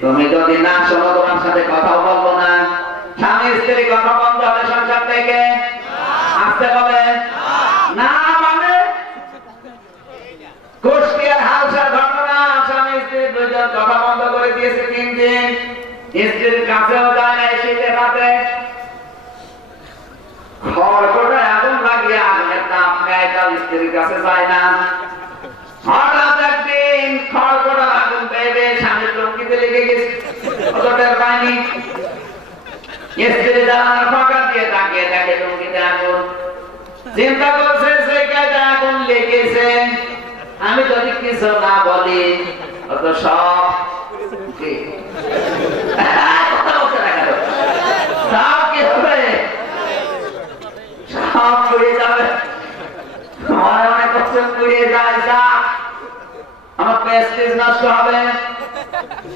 তুমি যদি না শোনো, তোমার সাথে কথা বলব না। স্বামী, স্ত্রী কথা বন্ধ হবে সংসার থেকে? আসতে বলে? না মানে? কুষ্টিয়ার হাউসার ঘটনা, স্বামী, স্ত্রী দুজন কথা বন্ধ করে দিয়েছে তিন দিন। স্ত্রীর কাছেও যায় না শীতের রাতে। খড়কটা আগুন লাগিয়ে আগুনের তাপ নেয়, তার স্ত্রীর কাছে যায় না। হঠাৎ একদিন খড়কটা অতটার পায়নি স্ত্রী দাঁড়ানো ফাঁকা দিয়ে তাকিয়ে দেখে লঙ্কিতে আগুন। চিন্তা করছে কাজে আগুন লেগেছে। আমি যদি কিছু না বলি, অত সব আমার প্রেস্টিজ নষ্ট হবে।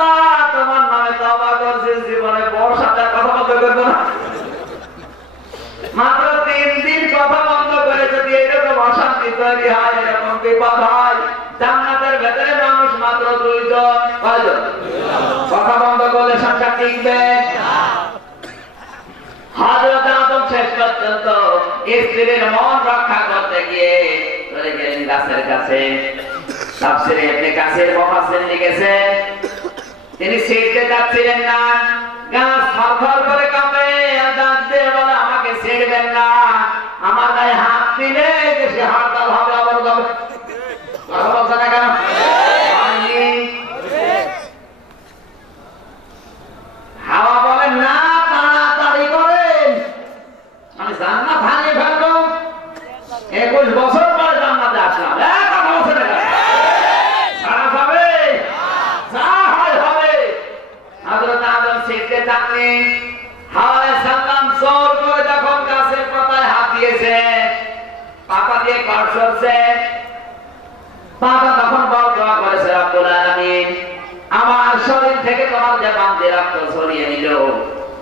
আল্লাহ, তোমার নামে তবা করছি, জীবনে বড় সাথে কথা বলতে করব না। মাত্র তিন দিন কথা বন্ধ করে যদি এরকম অশান্তি তৈরি হয়, এরকম বিপদ হয়, জান্নাতের ভেতরে মানুষ মাত্র দুইজন, কয়জন? কথা বন্ধ করলে সংসার টিকবে? হযরত আদম শেষ পর্যন্ত স্ত্রীর মন রক্ষা করতে গিয়ে চলে গেলেন গাছের কাছে। তাফসিরে ইবনে কাসির মুফাসসির লিখেছে তিনি ছেড়তে যাচ্ছিলেন না। গাছ থরথর করে কাঁপে দাঁত দিয়ে বলে, আমাকে ছেড়বেন না। আমার গায়ে হাত দিলে হাড়তাল হবে হবে কথা বলছে না কেন হয়নি। হাওয়া বলে না তাড়াতাড়ি করেন আমি জান্নাত হারিয়ে ফেলব একুশ বছর পরে জান্নাতে আসলাম এ, কথা বলছে না কেন? সারা যাবে যা হয় হবে হযরত আদম ছিটতে থাকলেন হাওয়া সাল্লাম জোর করে যখন গাছের পাতায় হাত দিয়েছে পাতা দিয়ে কর সরছে পাতা তখন বল দোয়া করেছে রব্বুল আলামিন আমার শরীর থেকে তোমার যে বান্দি রক্ত সরিয়ে নিল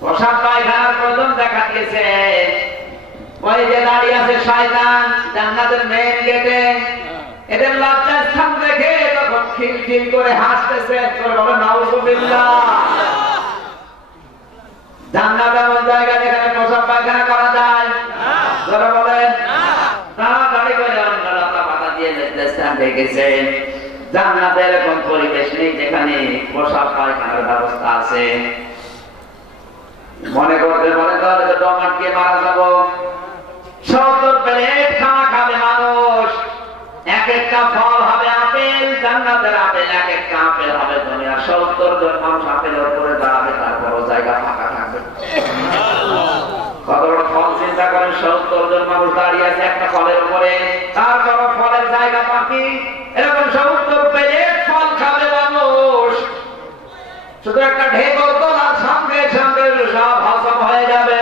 পোশাক পায়খানার প্রয়োজন দেখা দিয়েছে। ওই যে দাঁড়িয়ে আছে শয়তান জান্নাতের মেন গেটে এদের লজ্জা স্থান দেখে তখন খিলখিল করে হাসতেছে করে বলে নাউজুবিল্লাহ। জান্নাত এমন জায়গা যেখানে পায়খানা করা যায়। যারা বলেন। তাড়াতাড়ি করে অন্য লতা পাতা দিয়ে স্থান জান্নাতে এরকম পরিবেশ নেই যেখানে প্রসাব পায়খানার ব্যবস্থা আছে। মনে করতে মনে করে যে মারা যাব। সত্তর প্লেট খাওয়া খাবে মানুষ। এক একটা ফল হবে আপেল, জান্নাতের আপেল, এক একটা আপেল হবে দুনিয়া। সত্তর জন মানুষ আপেলের উপরে দাঁড়াবে জায়গা ফাঁকা থাকবে। দাঁড়িয়ে আছে একটা ফলের উপরে। ফলের জায়গা এরকম ফল খাবে মানুষ। শুধু একটা ঢেকর তোলার সঙ্গে সঙ্গে সব হজম হয়ে যাবে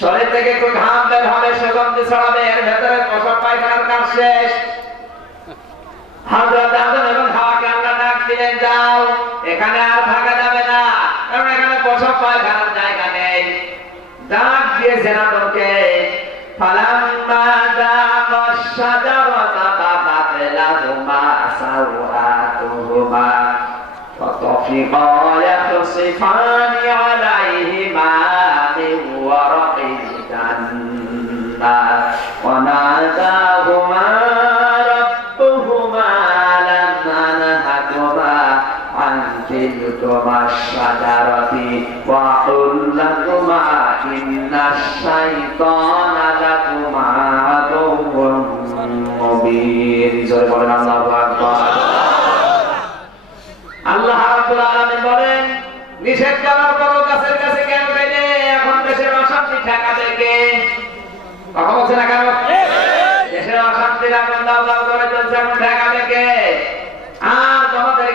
শরীর থেকে একটু ঘাম বের হবে সুগন্ধি ছড়াবে এর ভেতরে প্রসব পায়খানার কাজ শেষ হযরত আদম এবং হাওয়াকে আল্লাহ ডাক দিলেন যাও এখানে আর থাকা যাবে না কারণ এখানে প্রসব পায়খানার জায়গা নেই ডাক দিয়েছেন আদমকে ফালাম্মা যাবা শাজারাতা বাদাত লাহুমা সাওআতুহুমা فطفقا يخصفان عليهما من ورق à, và na ta kuma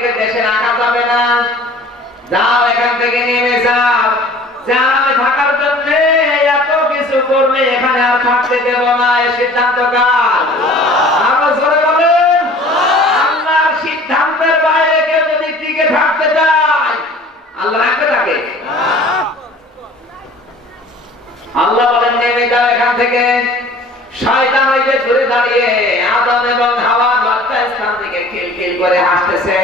তোমাদেরকে দেশে রাখা যাবে না। যাও এখান থেকে নেমে যাও। জানামে থাকার জন্য এত কিছু করবে এখানে আর থাকতে দেব না, এ সিদ্ধান্ত কার? আল্লাহ বলেন, নেমে যাও এখান থেকে। শয়তান ওই যে দূরে দাঁড়িয়ে আদম এবং খিলখিল করে হাসতেছে।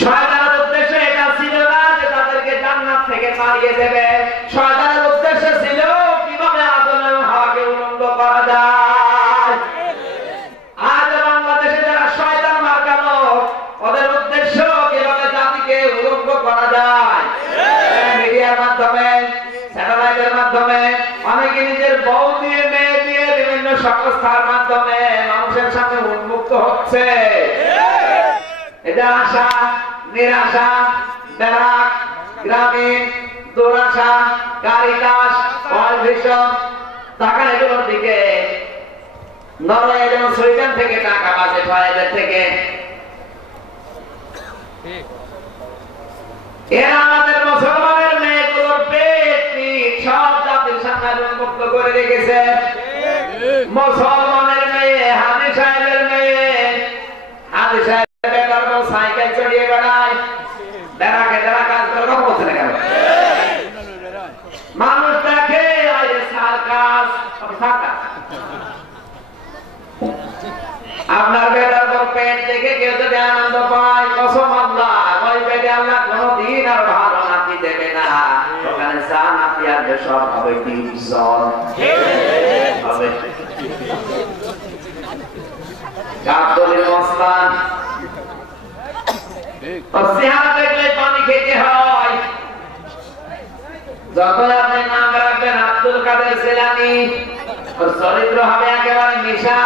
শয়তানের উদ্দেশ্য এটা ছিল না যে তাদেরকে জান্নাত থেকে মারিয়ে দেবে। শয়তানের উদ্দেশ্য ছিল কীভাবে আদম হাওয়াকে উলঙ্গ করা যায়। আজ বাংলাদেশে যারা শয়তান মার্কানো ওদের উদ্দেশ্য কীভাবে জাতিকে উলঙ্গ করা যায়। মিডিয়ার মাধ্যমে, স্যাটেলাইটের মাধ্যমে, অনেকে নিজের বউ দিয়ে সংস্থার মাধ্যমে মানুষের সামনে উন্মুক্ত হচ্ছে। এটা আশা নিরাশা ব্যারাক গ্রামীণ দুরাশা টাকা এগুলোর দিকে। নরওয়ে এবং সুইডেন থেকে টাকা বাজে থেকে। এরা আমাদের মুসলমানের মেয়েগুলোর পেট সব জাতির সামনে উন্মুক্ত করে রেখেছে। মুসলমানের মেয়ে হাজি সাহেবের মেয়ে। হাজি বেটার সাইকেল চড়িয়ে বেড়ায়। বেড়াকে বেড়া কাজ করে বলছে না মানুষ দেখে আপনার বেটার পর পেট দেখে কেউ যদি আনন্দ পায়, কসম আল্লাহ, ওই পেটে আল্লাহ কোনদিন আর ভালো নাতি দেবে না। ওখানে চা নাতি আর সব হবে ডিম জল হবে গাবতলির মস্তান ওর চেহারা দেখলে পানি খেতে হয় যখন আপনি নাম রাখবেন, আব্দুল কাদের সেলানি ওর চরিত্র হবে একেবারে মিশা।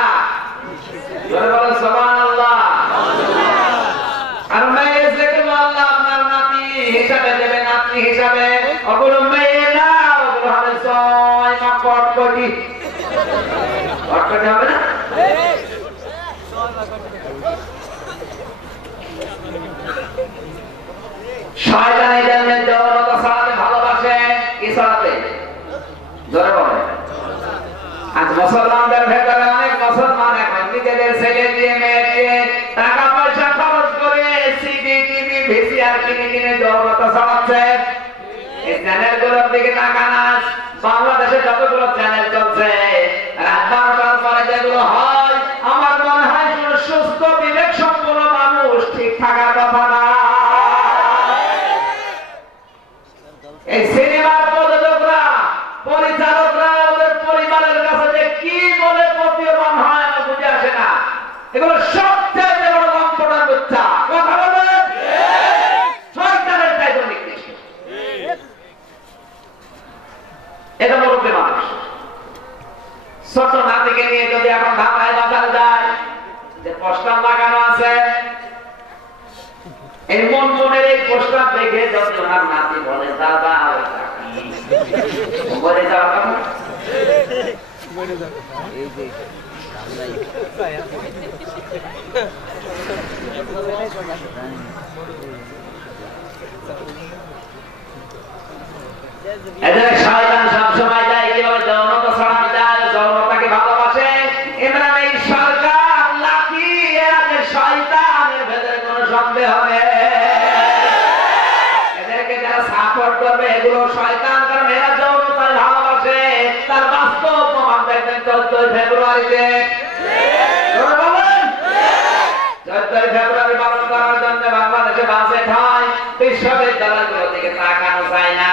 জোরে বলেন, সুবহানাল্লাহ। আর মেয়ে আল্লাহ আপনার নাতি হিসাবে দেবে, নাতনি হিসাবে। ওগুলো মেয়ে না ওগুলো হবে ছয় মা কটকটি কটকটি হবে না? শয়তান এই জন্য জড়তা ছাড়াতে ভালোবাসে কি ছাড়াতে জোরে বলে আজ মুসলমানদের ভেতরে অনেক মুসলমান এখন নিজেদের ছেলে দিয়ে, মেয়ে টাকা পয়সা খরচ করে সিডি টিভি ভিসিআর কিনে কিনে জনমত চালাচ্ছে এই চ্যানেলগুলোর দিকে টাকা নাচ বাংলাদেশে যতগুলো চ্যানেল দেখে যদি ওনার নাতি বলে দাদা বলে যাওয়ার কথা এদের শয়তান সবসময় চোদ্দই ফেব্রুয়ারি পালন করার জন্য বাংলাদেশে বাজেট হয় বিশ্ববিদ্যালয়গুলোর দিকে তাকানো না।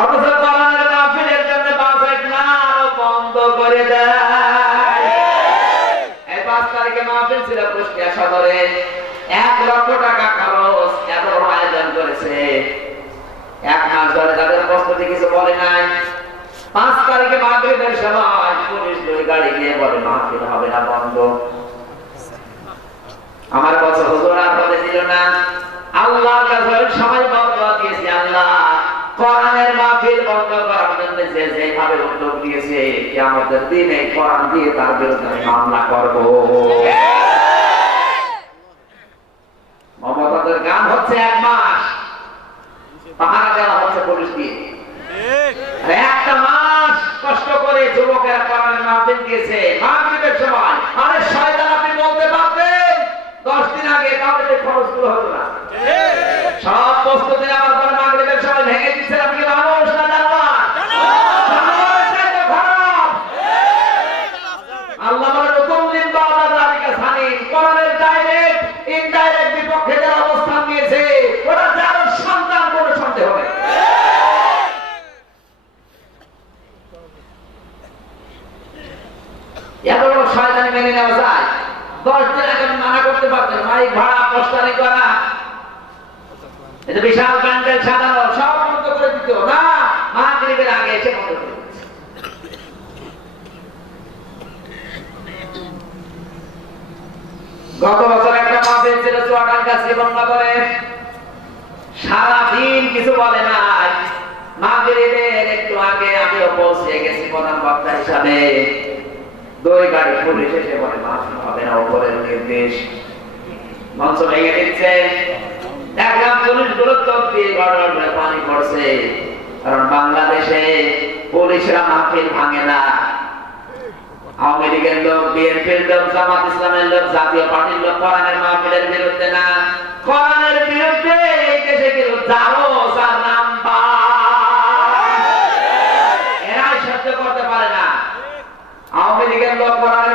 অথচ কোরআনের মাহফিলের জন্য বাজেট না আরও বন্ধ করে দেয়। এই পাঁচ তারিখে মাহফিল ছিল কুষ্টিয়া সদরে। এক লক্ষ টাকা খরচ এত আয়োজন করেছে। প্রতি কিছু বলে নাই। পাঁচ তারিখে মাগরিবের সময় পুলিশ দুই গাড়ি নিয়ে বলে, মাহফিল হবে না, বন্ধ। আমার কাছে হুজুর আর বলে দিল না। আল্লাহর কাছে বন্ধ দিয়েছি আল্লাহ। কোরআনের মাহফিল বন্ধ করার জন্য যে যেভাবে উদ্যোগ দিয়েছে দিন এই কোরআন দিয়ে তার বিরুদ্ধে মামলা মমতাদের গান হচ্ছে এক মাস। পাহারা দেওয়া হচ্ছে পুলিশ দিয়ে আর একটা মাস কষ্ট করে যুবকেরা কোরআনের মাহফিল দিয়েছে মাহফিলের সময় আরে শয়তান আপনি বলতে পারবেন দশ দিন আগে কাউকে খরচগুলো হতো না সব প্রস্তুতি নেওয়ার পরে মাগরিবের সময় ভেঙে দিচ্ছেন আপনি কি মানুষ না জানোয়ার? জানোয়ারের চাইতে খারাপ। আল্লাহ বলেন, "উকুল্লিন বা'দা যালিকা সানিন।" কোরআনের direct, indirect বিপক্ষে যারা অবস্থান নিয়েছে, ওরা যার সন্তান কোনো সন্দেহ নেই। এত বড় মেনে নেওয়া যায়? দশ দিন আগে মানা করতে পারতেন মাইক ভাড়া পোস্টারি করা। এটা বিশাল প্যান্ডেল সাজানো, সব বন্ধ করে দিত। না মাগরিবের আগে এসে বন্ধ করে গত বছর একটা মাহফিল ছিল চুয়াডাঙ্গা শ্রীবঙ্গনগরে সারাদিন কিছু বলে নাই। মাগরিবের একটু আগে আমিও পৌঁছে গেছি প্রধান বক্তা হিসাবে। দুই গাড়ি পুলিশ এসে বলে মাহফিল হবে না উপরের নির্দেশ মঞ্চ ভেঙে দিচ্ছে। দেখলাম পুলিশ গুরুত্ব দিয়ে গড়গড় পানি পড়ছে, কারণ বাংলাদেশে পুলিশরা মাহফিল ভাঙে না। আওয়ামী লীগের লোক, বিএনপির লোক, জামাত ইসলামের লোক, জাতীয় পার্টির লোক, কোরআনের মাহফিলের বিরুদ্ধে না। কোরআনের বিরুদ্ধে এই দেশে কিন্তু জারো যার এরাই সহ্য করতে পারে না আওয়ামী লীগের লোক কোরআনের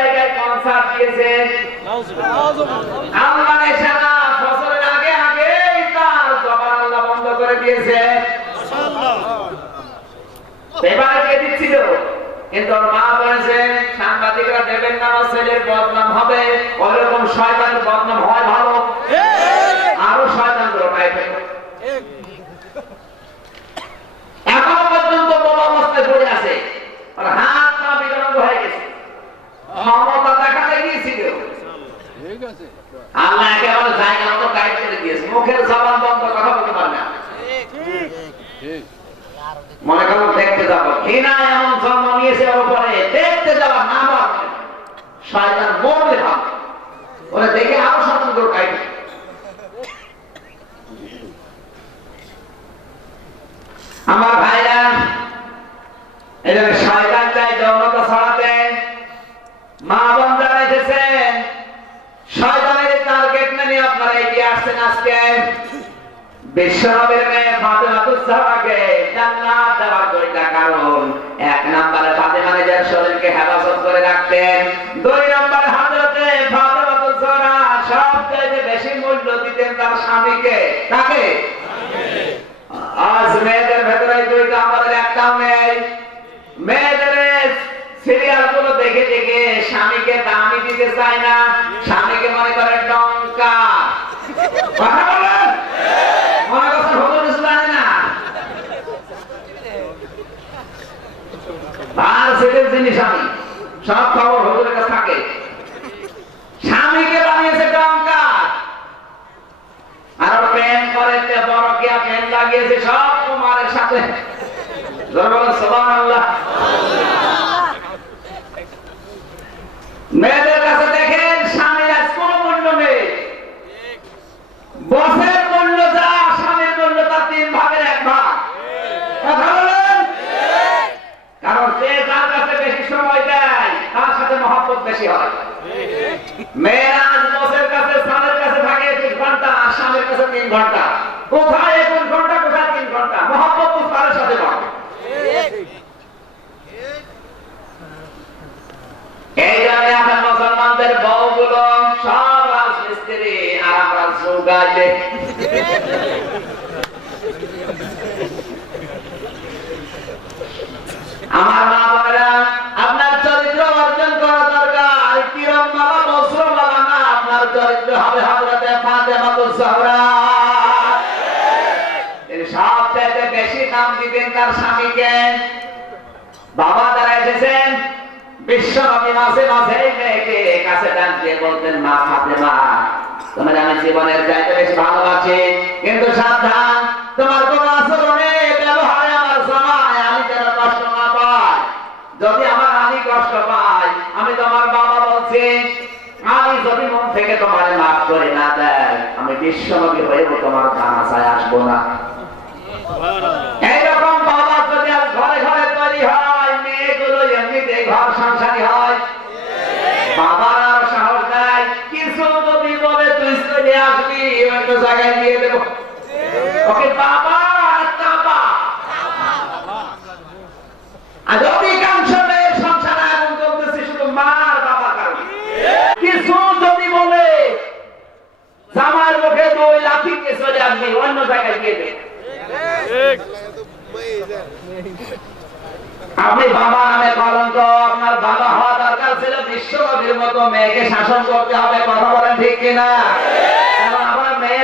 জায়গায় কনসার্ট দিয়েছে আল্লাহ ফসলের আগে আগে তার জবান আল্লাহ বন্ধ করে দিয়েছে হয় এখনও পর্যন্ত বোমা আছে। আর হাত পা বিকলাঙ্গ হয়ে গেছে ক্ষমতা দেখাতে গিয়েছিল আল্লাহ একেবারে জায়গা মতো গাইড করে দিয়েছে। মুখের জবান বন্ধ কথা বলতে পারে না। মনে করুন দেখতে যাব। ঘৃণা এমন জন্ম নিয়েছে ওর দেখতে যাওয়ার নাম আছে শয়তান মরলে ভাব ওরা দেখে আরও স্বতন্ত্র গাইড আমার ভাইরা এখানে শয়তান চাই যৌনতা ছড়াতে। মা বোন যারা এসেছেন শয়তানের টার্গেট মেনে আপনারা এগিয়ে আজ মেয়েদের ভেতরে আমাদের মেয়েদের সিরিয়ালগুলো দেখে দেখে স্বামীকে দামি দিতে চায় না স্বামীকে মনে করে টঙ্কা কথা বলেন মনে করছেন হুজুর কিছু জানে না তার স্বামী। সব খবর হজুরের কাছে থাকে। স্বামীকে বানিয়েছে আর প্রেম করে বড় লাগিয়েছে, সব কুমারের সাথে। মেয়েদের কাছে দেখেন স্বামীর আজ কোনো মূল্য নেই বসের মূল্য যা স্বামীর মূল্য তার তিন ভাগের এক ভাগ কথা বলেন কারণ সে যার কাছে বেশি সময় দেয় তার সাথে মহব্বত বেশি হয় মেয়েরা আজ বসের কাছে স্বামীর কাছে থাকে একুশ ঘণ্টা আর স্বামীর কাছে তিন ঘণ্টা কোথায় একুশ ঘণ্টা কোথায় তিন ঘণ্টা মহব্বত তো তার আইলে আমার মা বোনেরা, আপনার চরিত্র অর্জন করা দরকার। কিরম বাবা বস্ত্র বাবা না, আপনার চরিত্র হবে হজরতে ফাতেমা তো জহরা। সব চাইতে বেশি নাম দিতেন তার স্বামীকে। বাবা তারা এসেছেন বিশ্ব নবী মাসে মাসে মেয়েকে কাছে ডাক দিয়ে বলতেন, মা ফাতেমা তোমার আমি জীবনের চাইতে বেশি ভালোবাসি, কিন্তু সাবধান, তোমার কোন আচরণে কষ্ট পাই। যদি আমার আমি কষ্ট পাই, আমি তোমার বাবা বলছি, আমি যদি মন থেকে তোমার মাফ করে না দেয়, আমি বিশ্ব নবী হয়েও তোমার কানাচায় আসব না। অন্য জায়গায় দিয়ে দেবো? ওকে, বাবা আপনি বাবা নামে কলঙ্ক আপনার বাবা হওয়া দরকার ছিল বিশ্বকবির মতো মেয়েকে শাসন করতে হবে, কথা বলেন ঠিক কিনা?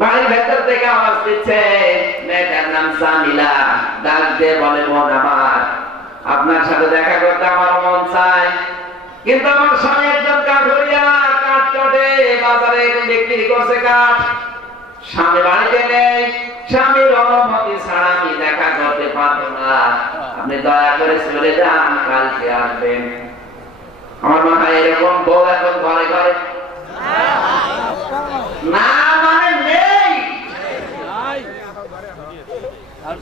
বাড়ির ভেতর থেকে আওয়াজ দিচ্ছে, মেয়েটার নাম সামিলা। ডাক দিয়ে বলে, মন আমার। আপনার সাথে দেখা করতে আমার মন চায়। কিন্তু আমার স্বামী একজন কাঠুরিয়া, কাঠ কাটে, বাজারে বিক্রি করছে কাঠ। স্বামী বাড়িতে নেই, স্বামীর অনুমতি ছাড়া আমি দেখা করতে পারব না। আপনি দয়া করে চলে যান, কালকে আসবেন। আমার হয় এরকম বউ এখন ঘরে ঘরে। না মানে নেই আর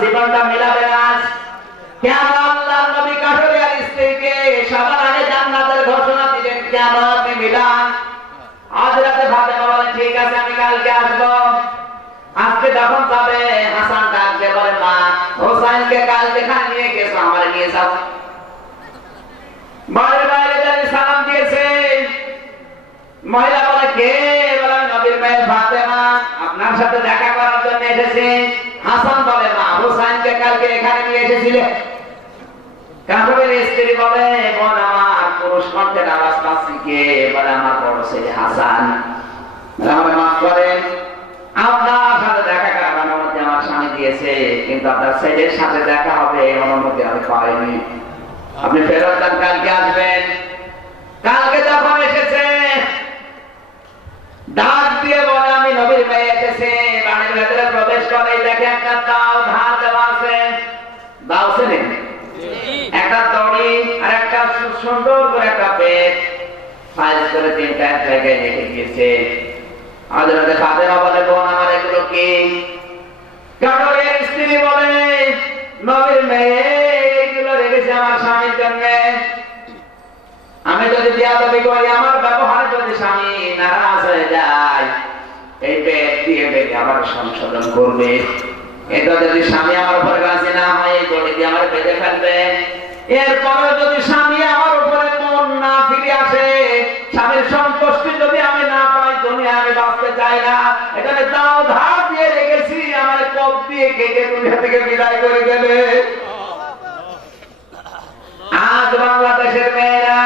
জীবনটা মিলাবে আজ। কেন আল্লাহ নবী স্ত্রীকে সবার আগে জান্নাতের ঘোষণা দিলেন কেন আপনি মিলান আজ রাতে ফাতেমা বলেন ঠিক আছে, আমি কালকে আজকে যখন যাবে, হাসান বলে, মা, হোসাইনকে কাল যেখানে নিয়ে গেছো, আমার নিয়ে যাও। বাইরে বাইরে যাই সালাম দিয়েছে। মহিলা বলে, কে? বলে নবীর মেয়ে ফাতেমা। আপনার সাথে দেখা করার জন্য এসেছি হাসান বলে মা হোসাইনকে কালকে আপনি ফেরত দেন কালকে আসবেন। কালকে যখন এসেছে ডাক দিয়ে বলে আমি নবীর মেয়ে এসেছে বাড়ির ভেতরে প্রবেশ করে দেখে একটা দাও ধার দেওয়া আছে দাও চেনেন একটা দড়ি আর একটা সু- সুন্দর করে একটা পেট সাইজ করে তিনটা এক জায়গায় রেখে দিয়েছে। হযরতে ফাতেমা বলে, বোন আমার, এগুলো কি? স্ত্রী বলে, নবীর মেয়ে, এগুলো রেখেছে আমার স্বামীর জন্য। আমি যদি করি, আমার ব্যবহার যদি স্বামী নারাজ হয়ে যায়, এই পেট দিয়ে সংশোধন করবে। এটা যদি স্বামী আমার উপরে রাজি না হয়, এই দড়ি দিয়ে আমার বেঁধে ফেলবে। এরপরে যদি স্বামী কেটে দুনিয়া থেকে বিদায় করে গেলে আজ বাংলাদেশের মেয়েরা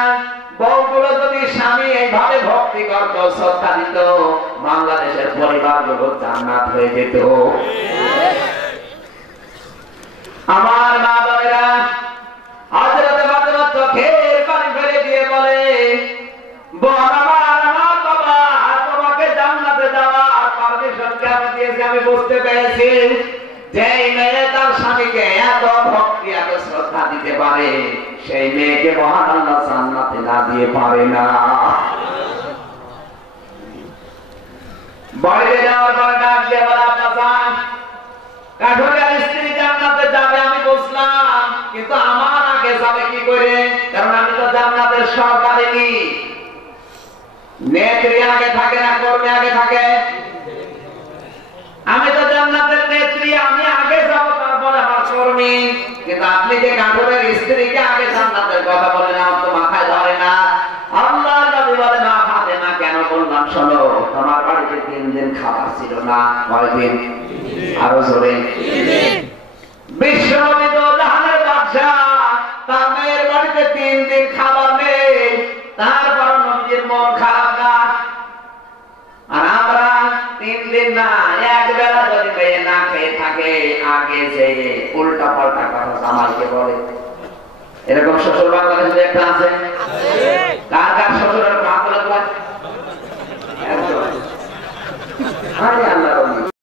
বউগুলো যদি স্বামী এইভাবে ভক্তি করত শ্রদ্ধা দিত বাংলাদেশের পরিবারগুলো জান্নাত হয়ে যেত। আমার মা বাবেরা হজরতে ফাতেমা চোখের পানি ফেলে দিয়ে বলে বোন আমার আমার বাবা তোমাকে জান্নাতে যাওয়ার পারমিশন কেন দিয়েছে আমি বুঝতে পেরেছি যেই মেয়ে তার স্বামীকে এত ভক্তি এত শ্রদ্ধা দিতে পারে সেই মেয়েকে মহান আল্লাহ জান্নাতে না দিয়ে পারে না। বাড়িতে যাওয়ার পরে ডাক দিয়ে বলে আপনার কাঠুরিয়ার স্ত্রী জান্নাতে যাবে, আমি বুঝলাম, কিন্তু আমার আগে যাবে কি করে? কারণ আমি তো জান্নাতের সরকারি নি নেত্রী আগে থাকে না কর্মী আগে থাকে? আমি তো জান্নাতের নেত্রী, আমি আগে যাব কর্মী কিন্তু আপনি যে কাঠুরের স্ত্রীকে আগে জান্নাতের কথা বলেন, আমার তো মাথায় ধরে না। আল্লাহ নবী বলে না ফাতে না কেন বললাম শোনো, তোমার বাড়িতে তিন দিন খাবার ছিল না। কয়দিন আরও জোরে। বিশ্বনবী জাহানের বাদশাহ, তার বাড়িতে তিন দিন খাবার নেই। তারপর নবীজির মন খারাপ না আর আমরা তিন দিন না এক বেলা যদি মেয়ে না খেয়ে থাকে আগে যে উল্টা পাল্টা কথা জামাইকে বলে। এরকম শ্বশুর বাংলাদেশে একটা আছে? কার কার শ্বশুরের লাগবে আরে আল্লাহ